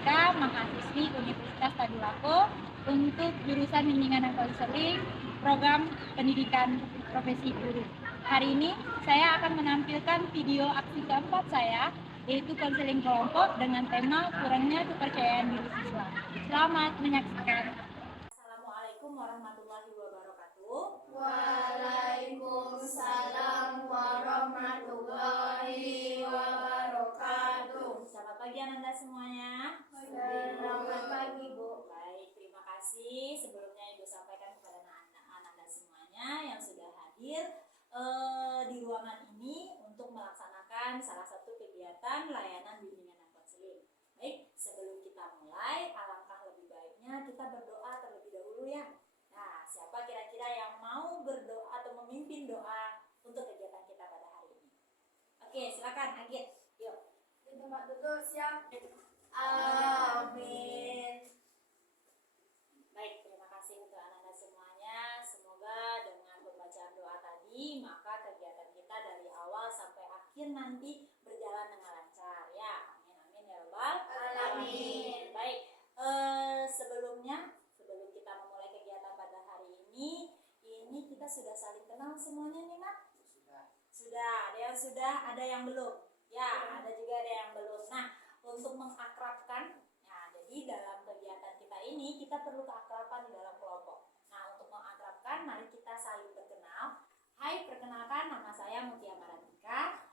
Eka, mahasiswi Universitas Tadulako untuk jurusan bimbingan dan konseling program pendidikan profesi guru. Hari ini saya akan menampilkan video aksi keempat saya, yaitu konseling kelompok dengan tema kurangnya kepercayaan diri siswa. Selamat menyaksikan. Assalamualaikum warahmatullahi wabarakatuh. Waalaikumsalam warahmatullahi wabarakatuh. Selamat pagi Ananda semuanya. Selamat pagi, Bu. Baik, terima kasih. Sebelumnya Ibu sampaikan kepada Ananda semuanya yang sudah hadir di ruangan ini untuk melaksanakan salah satu kegiatan layanan bimbingan dan konseling. Baik, sebelum kita mulai, alangkah lebih baiknya kita berdoa terlebih dahulu ya. Nah, siapa kira-kira yang mau berdoa atau memimpin doa untuk kegiatan kita pada hari ini? Oke, silakan Agit. Yuk. Di tempat duduk siap. Amin. Baik, terima kasih untuk anak-anak semuanya. Semoga dengan pembacaan doa tadi, maka kegiatan kita dari awal sampai akhir nanti berjalan dengan lancar ya. Amin amin ya rabbal alamin. Baik, sebelum kita memulai kegiatan pada hari ini kita sudah saling kenal semuanya nih Nak? Sudah. Ada yang sudah, ada yang belum. Ya, ada juga ada yang belum. Nah, untuk mengakrabkan, nah jadi dalam kegiatan kita ini kita perlu keakraban di dalam kelompok. Nah, untuk mengakrabkan, mari kita saling berkenal. Hai, perkenalkan, nama saya Mutia Marantika.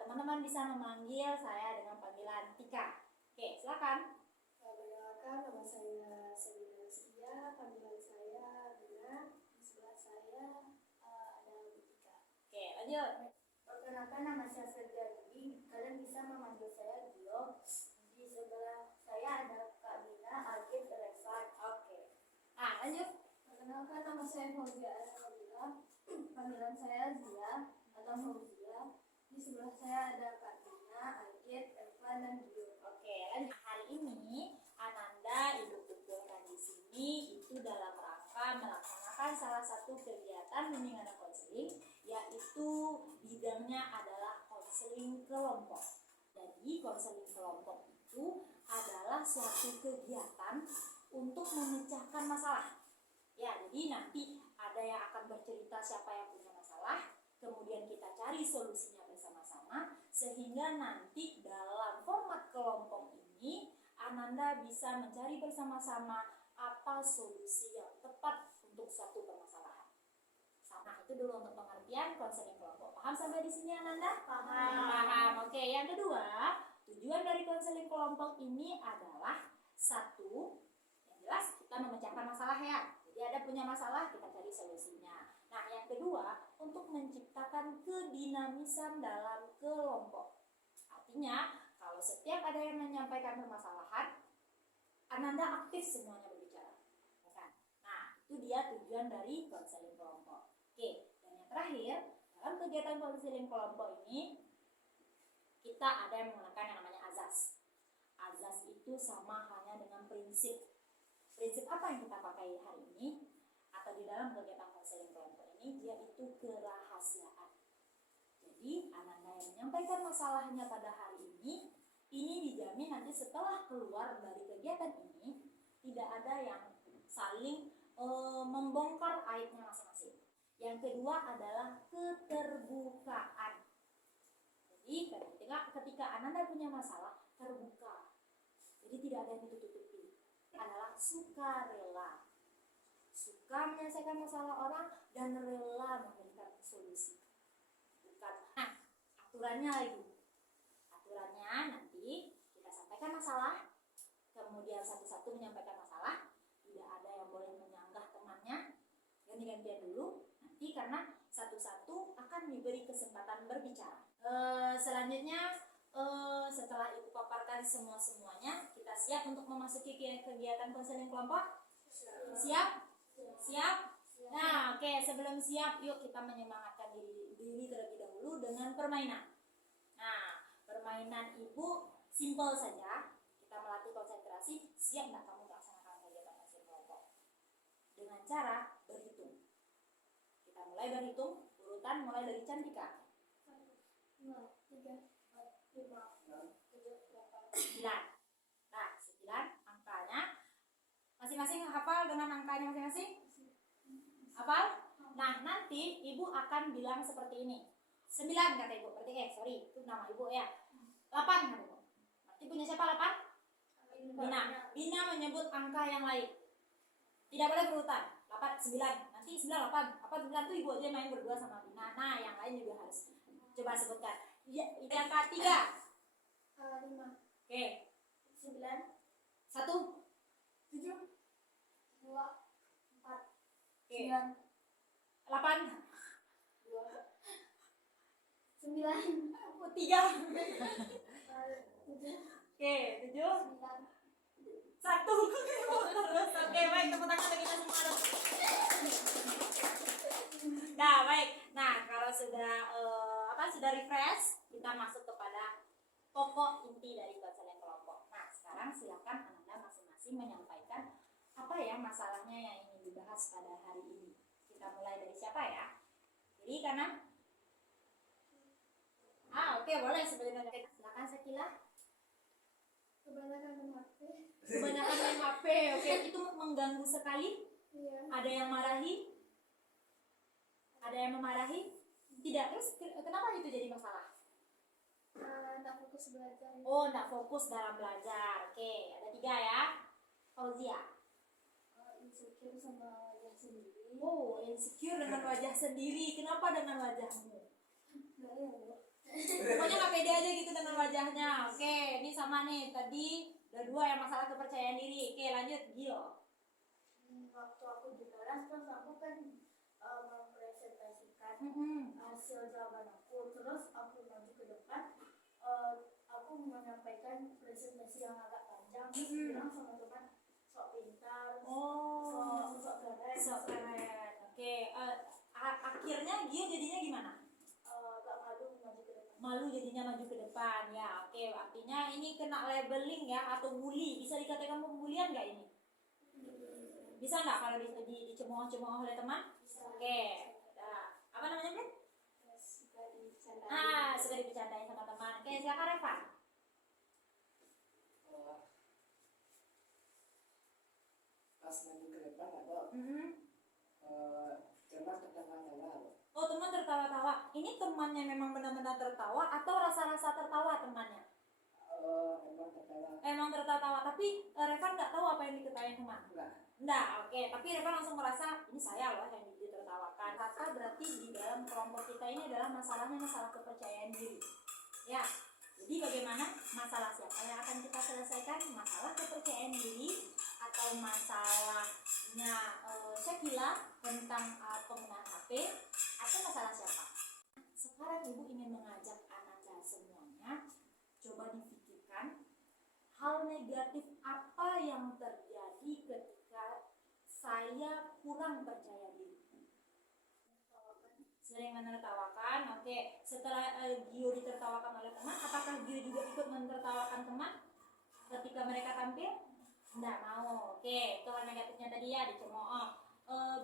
Teman-teman bisa memanggil saya dengan panggilan Tika. Oke, silakan. Perkenalkan, nama saya Selina Setia, panggilan saya Bina. Di sebelah saya ada Tika. Oke, lanjut. Perkenalkan, nama saya Serjadi. Kalian bisa memanggil saya Gio. Di sebelah saya ada Kak Bina, Agit, Revan. Oke. Nah, lanjut. Perkenalkan, nama saya Fauzia Asfabila. Panggilan saya Zia atau Fauzia. Di sebelah saya ada Kak Bina, Agit, Revan, dan Gio. Oke, lanjut. Hari ini Ananda Ibu kumpulkan di sini itu dalam rangka melaksanakan salah satu kegiatan bimbingan dan konseling, yaitu bidangnya adalah konseling kelompok. Jadi konseling kelompok itu adalah suatu kegiatan untuk memecahkan masalah. Ya, jadi nanti ada yang akan bercerita siapa yang punya masalah, kemudian kita cari solusinya bersama-sama, sehingga nanti dalam format kelompok ini Ananda bisa mencari bersama-sama apa solusi yang tepat untuk suatu permasalahan. Nah, itu dulu untuk pengertian konseling kelompok. Paham sampai di sini Ananda? Paham. Oke, yang kedua, tujuan dari konseling kelompok ini adalah satu, yang jelas kita memecahkan masalah ya. Jadi ada punya masalah, kita cari solusinya. Nah, yang kedua, untuk menciptakan kedinamisan dalam kelompok. Artinya, kalau setiap ada yang menyampaikan permasalahan, Ananda aktif semuanya berbicara. Nah, itu dia tujuan dari konseling kelompok. Oke, dan yang terakhir, dalam kegiatan konseling kelompok ini, kita ada yang menggunakan yang namanya azas. Azas itu sama halnya dengan prinsip. Prinsip apa yang kita pakai hari ini, atau di dalam kegiatan konseling kelompok ini, yaitu kerahasiaan. Jadi, Ananda yang menyampaikan masalahnya pada hari ini dijamin nanti setelah keluar dari kegiatan ini, tidak ada yang saling membongkar aibnya masing-masing. Yang kedua adalah keterbukaan. Jadi, ketika Ananda punya masalah, terbuka. Jadi, tidak ada yang ditutup-tutupi. Adalah sukarela. Suka menyelesaikan masalah orang dan rela memberikan solusi. Nah, aturannya lagi. Aturannya nanti kita sampaikan masalah, kemudian satu-satu menyampaikan masalah, tidak ada yang boleh menyanggah temannya, ganti-gantian dulu, nanti karena satu-satu akan diberi kesempatan berbicara. Selanjutnya, setelah Ibu paparkan semuanya, kita siap untuk memasuki kegiatan konseling kelompok? Siap? Siap? Nah, oke, sebelum siap, yuk kita menyemangatkan diri terlebih dahulu dengan permainan. Nah, permainan Ibu simpel saja. Kita melatih konsentrasi. Siap nggak kamu melaksanakan kegiatan konseling kelompok? Dengan cara berhitung. Kita mulai berhitung, urutan mulai dari Cantika. 1, 2, 3, 4, 5, 6, 7, 8, 9. Nah, angkanya masing-masing? Hafal? Nah, nanti ibu akan bilang seperti ini. 9 kata ibu, berarti sorry, itu nama ibu ya. 8 kata ibu. Berarti punya siapa 8? Bina. Bina menyebut angka yang lain. Tidak boleh berurutan. 8, 9. Nanti 9, 8. 8, 9 itu ibu aja main berdua sama Bina. Nah, yang lain juga harus. Coba sebutkan. Ya, angka 3. 5. Oke. 9. 1. 7. 2. 4. Oke. 9. 8. 2. 9. 3. 7. Oke, 7. 9. 1. Terus. Oke, baik, tepuk tangan bagi kita semua dong. Nah, baik. Nah, kalau sudah sudah refresh, kita masuk kepada pokok inti dari konseling kelompok. Nah, sekarang silakan Anda masing-masing menyampaikan apa ya masalahnya yang ingin dibahas pada hari ini. Kita mulai dari siapa ya? Jadi kanan. Oke, boleh sebenarnya. Silakan Sekila. Kebanyakan main HP. Kebanyakan main HP. Oke, itu mengganggu sekali. Iya. Ada yang marahi? Ada yang memarahi? Tidak. Terus kenapa itu jadi masalah? Tak fokus belajar. Oh, tidak fokus dalam belajar. Oke, ada 3 ya. Fauzia. Insecure sama wajah sendiri. Oh, insecure dengan wajah sendiri. Kenapa dengan wajahmu? Nggak ya, Bu. Pokoknya nggak pede aja gitu dengan wajahnya. Oke, ini sama nih. Tadi udah 2 yang masalah kepercayaan diri. Oke, lanjut. Gio. Waktu aku di kelas, terus aku kan mempresentasikan hasil jawaban aku. Terus aku maju ke depan, aku menyampaikan presentasi yang agak panjang. Terus bilang sama teman, sok pintar, Oh, sok keren. so keren. Oke, akhirnya Gio jadinya gimana? Agak malu maju ke depan. Malu jadinya maju ke depan ya. Oke, artinya ini kena labeling ya atau bully. Bisa dikatakan pembulian nggak ini? Bisa nggak kalau dicemooh-cemooh oleh teman? Bisa. Oke. Nah, apa namanya, Brin? Suka dicandai. Suka dibicarain sama teman. Oke, silakan Reva. Pas maju ke depan ada teman tertawa-tawa. Oh, teman tertawa-tawa. Ini temannya memang benar-benar tertawa atau rasa-rasa tertawa temannya? Emang tertawa. Emang tertawa, tapi Reva nggak tahu apa yang diketawain teman. Enggak, oke. Tapi Reva langsung merasa ini saya loh yang ditertawakan. Kata berarti di dalam kelompok kita ini adalah masalahnya masalah kepercayaan diri. Ya. Jadi bagaimana masalah siapa yang akan kita selesaikan? Masalah kepercayaan diri atau masalahnya Sekila tentang penggunaan HP atau masalah siapa? Sekarang Ibu ingin mengajak Ananda semuanya coba dipikirkan hal negatif apa yang terjadi ketika saya kurang percaya diri. Sering menertawakan. Oke, setelah Gio ditertawakan oleh teman, apakah Gio juga ikut menertawakan teman ketika mereka tampil? Tidak mau. Oke, itu hal negatifnya tadi ya, dicemooh.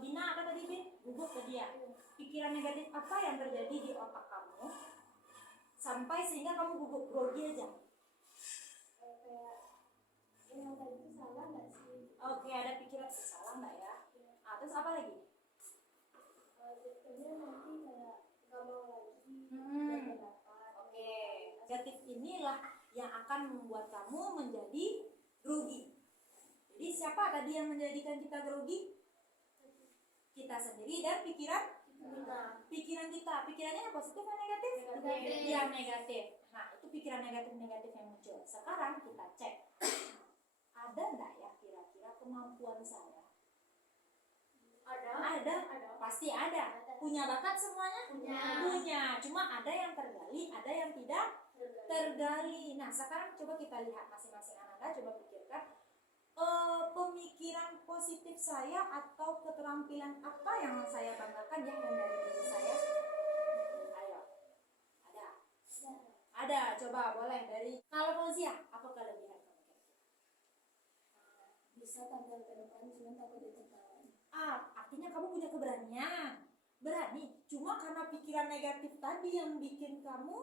Bina apa tadi, Bin? Gugup tadi ya. Pikiran negatif apa yang terjadi di otak kamu sampai sehingga kamu gugup, grogi aja? Kayak yang tadi itu salah nggak sih? Oke, ada pikiran salah nggak ya? Terus apa lagi? Jadinya nanti kayak nggak mau lagi dapat. Oke, negatif inilah yang akan membuat kamu menjadi grogi. Jadi siapa tadi yang menjadikan kita grogi? Kita sendiri dan pikiran kita. Pikirannya yang positif atau negatif? Negatif. Yang negatif. Nah, itu pikiran negatif yang muncul. Sekarang kita cek. Ada nggak ya kira-kira kemampuan saya? Ada. Pasti ada. Punya bakat semuanya? Punya. Cuma ada yang tergali, ada yang tidak tergali. Nah, sekarang coba kita lihat masing-masing Ananda, coba pikirkan pemikiran positif saya atau keterampilan apa yang saya banggakan ya yang dari diri saya. Ayo. Ada. Coba boleh dari kalau Fauzia, apa kelebihan kamu kira-kira? Bisa tampil ke depan, cuma takut ditertawain. Artinya kamu punya keberanian. Berani. Cuma karena pikiran negatif tadi yang bikin kamu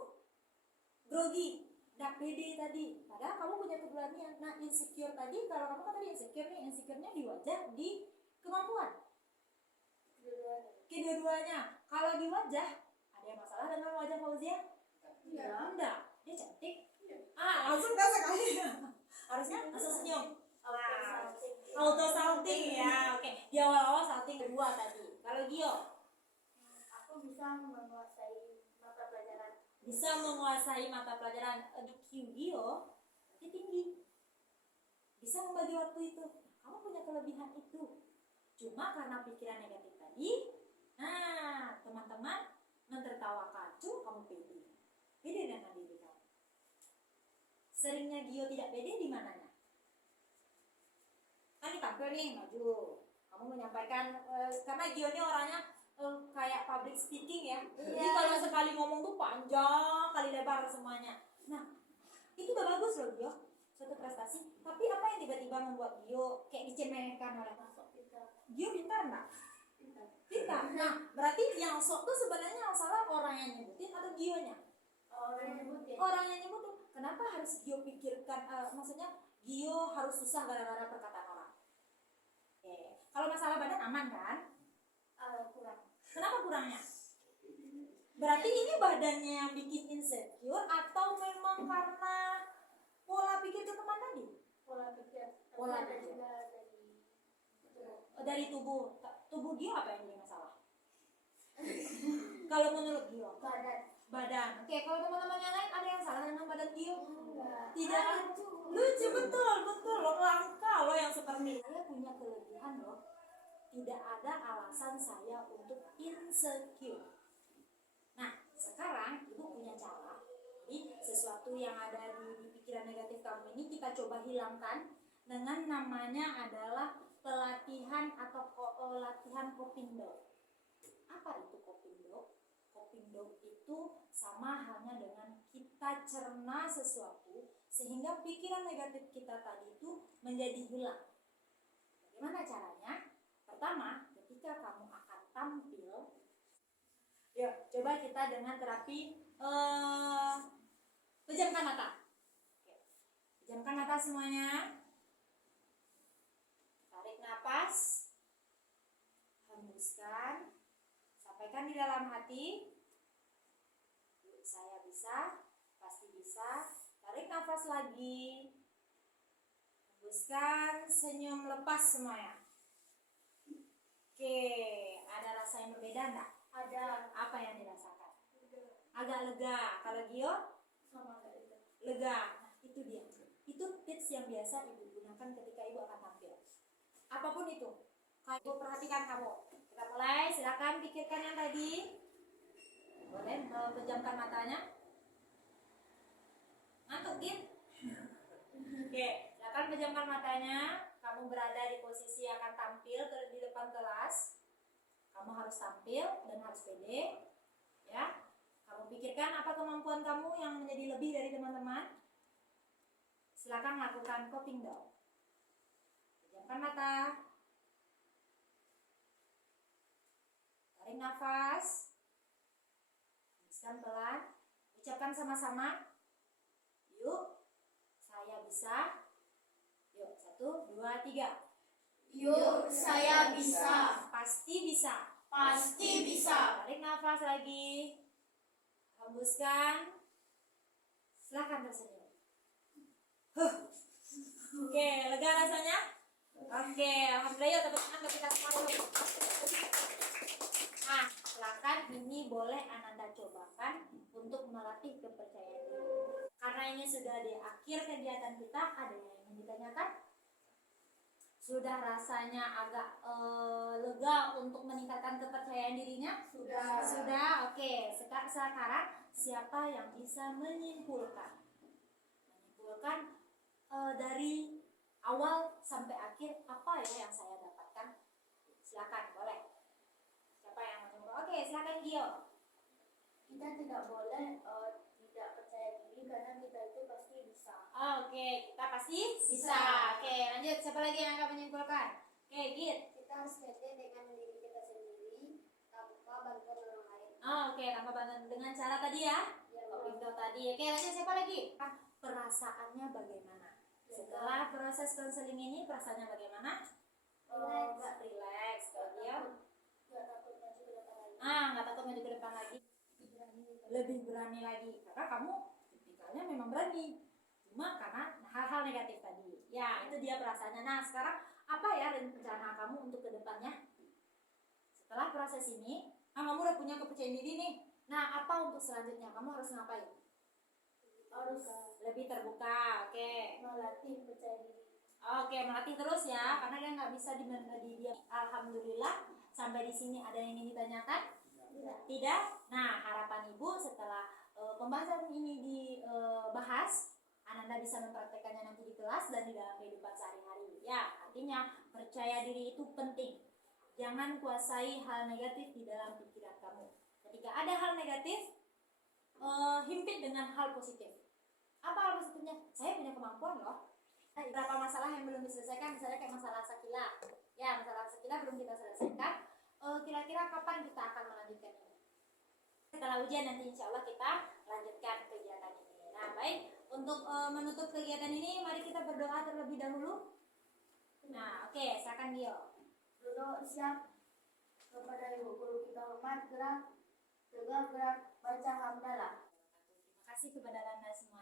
grogi. Nggak pede tadi, padahal kamu punya keberanian. Nah, insecure tadi, kalau kamu kan tadi insecure nih, insecure-nya di wajah, di kemampuan? Kedua-duanya. Kedua-duanya. Kalau di wajah, ada yang masalah dengan wajah Fauzia? Iya. Enggak, dia cantik. Iya. Langsung dah sekali. Harusnya langsung senyum. Auto salting ya. Oke, di awal-awal salting kedua tadi. Kalau Gio Aku bisa menguasai mata pelajaran. bisa menguasai mata pelajaran. IQ Gio berarti tinggi. Bisa membagi waktu itu. Kamu punya kelebihan itu. Cuma karena pikiran negatif tadi, nah teman-teman mentertawakan. Tuh kamu pede. Pede dengan diri kamu. Seringnya Gio tidak pede di mananya? Kan ditampil nih maju. Kamu menyampaikan karena Gio ini orangnya kayak public speaking ya. Jadi kalau sekali ngomong tuh panjang kali lebar semuanya. Nah, itu udah bagus loh Gio, suatu prestasi. Tapi apa yang tiba-tiba membuat Gio kayak dicemehkan oleh Masuk pintar. Gio pintar nggak? Pintar. Pintar. Nah, berarti yang sok tuh sebenarnya yang salah orang yang nyebutin atau Gionya? Orang yang nyebutin. Orang yang nyebutin. Kenapa harus Gio pikirkan? Maksudnya Gio harus susah gara-gara perkataan orang. Oke. Kalau masalah badan aman kan? Kurang. Kenapa kurangnya? Berarti ini badannya yang bikin insecure atau memang karena pola pikir ke teman tadi? Pola pikir. Tapi Pola ada pikir. juga dari Dari tubuh. Tubuh Gio apa yang jadi masalah? Kalau menurut Gio? badan. Badan. Oke, kalau teman-teman yang lain ada yang salah dengan badan Gio? Enggak. Tidak. Lucu betul loh, langka loh yang seperti ini. Saya punya kelebihan loh. Tidak ada alasan saya untuk insecure. Nah, sekarang ibu punya cara. Jadi sesuatu yang ada di pikiran negatif kamu ini kita coba hilangkan dengan namanya adalah pelatihan atau latihan Kopindo. Apa itu Kopindo? Kopindo itu sama halnya dengan kita cerna sesuatu sehingga pikiran negatif kita tadi itu menjadi hilang. Bagaimana caranya? Pertama, ketika kamu akan tampil, yuk coba kita dengan terapi pejamkan mata. Oke. Pejamkan mata semuanya. Tarik nafas, hembuskan, sampaikan di dalam hati. Yuk, saya bisa, pasti bisa. Tarik nafas lagi, hembuskan, senyum lepas semuanya. Oke, ada rasa yang berbeda enggak? Ada. Apa yang dirasakan? Agak lega. Kalau Gio? Sama kayak itu. Lega. Nah, itu dia. Itu tips yang biasa ibu gunakan ketika ibu akan tampil. Apapun itu. Kalau ibu perhatikan kamu. Kita mulai. Silakan pikirkan yang tadi. Boleh pejamkan matanya. Ngantuk, Gin? Oke, silakan pejamkan matanya. Kamu berada di posisi akan tampil di depan kelas. Kamu harus tampil dan harus pede, ya. Kamu pikirkan apa kemampuan kamu yang menjadi lebih dari teman-teman. Silakan lakukan coping down. Pejamkan mata. Tarik nafas. Hembuskan pelan. Ucapkan sama-sama. Yuk, saya bisa. Yuk, 1, 2, 3. Yuk, saya bisa. Pasti bisa. Pasti bisa. Tarik nafas lagi. Hembuskan. Silahkan tersenyum. Oke, lega rasanya? Oke, alhamdulillah ya teman-teman kita semua dulu. Nah, silakan ini boleh Ananda cobakan untuk melatih kepercayaan diri. Karena ini sudah di akhir kegiatan kita, ada yang ingin ditanyakan? Sudah rasanya agak lega untuk meningkatkan kepercayaan dirinya? Sudah. Sudah, oke. Sekarang siapa yang bisa menyimpulkan? Menyimpulkan dari awal sampai akhir apa ya yang saya dapatkan? Silakan, boleh. Siapa yang mau menyimpulkan? Oke, silakan Gio. Kita tidak boleh tidak percaya diri karena kita itu pasti bisa. Oke, kita pasti bisa. Oke, lanjut. Siapa lagi yang akan menyimpulkan? Oke, Git. Kita harus pede dengan diri kita sendiri tanpa bantuan orang lain. Oke, tanpa bantuan dengan cara tadi ya. Ya, Kopindo tadi. Oke, lanjut siapa lagi? Perasaannya bagaimana? Setelah proses konseling ini perasaannya bagaimana? nggak relax. Kalau dia nggak takut maju ke depan lagi. nggak takut maju ke depan lagi, lebih berani lagi karena kamu tipikalnya memang berani, cuma karena hal-hal negatif tadi. Ya, itu dia perasaannya. Nah, sekarang apa ya rencana kamu untuk kedepannya? Setelah proses ini, kamu udah punya kepercayaan diri nih. Nah, apa untuk selanjutnya? Kamu harus ngapain? Harus Lebih terbuka, oke. melatih percaya diri. Oke, melatih terus ya, karena dia nggak bisa di dia. Alhamdulillah, sampai di sini ada yang ingin ditanyakan? Tidak? Nah, harapan Ibu setelah pembahasan ini dibahas, Ananda bisa mempraktekannya nanti di kelas dan di dalam kehidupan sehari-hari. Ya, artinya percaya diri itu penting. Jangan kuasai hal negatif di dalam pikiran kamu. Ketika ada hal negatif, himpit dengan hal positif. Apa hal positifnya? Saya punya kemampuan loh. Beberapa masalah yang belum diselesaikan, misalnya kayak masalah sakila. Ya, masalah sakila belum kita selesaikan. Kira-kira kapan kita akan melanjutkan ini? Setelah ujian nanti insya Allah kita lanjutkan kegiatan ini. Nah, baik. Untuk menutup kegiatan ini, mari kita berdoa terlebih dahulu. Nah, oke, silakan Dio. Duduk siap kepada ibu guru kita hormat gerak tegak gerak baca hamdalah. Terima kasih kepada Anda semua.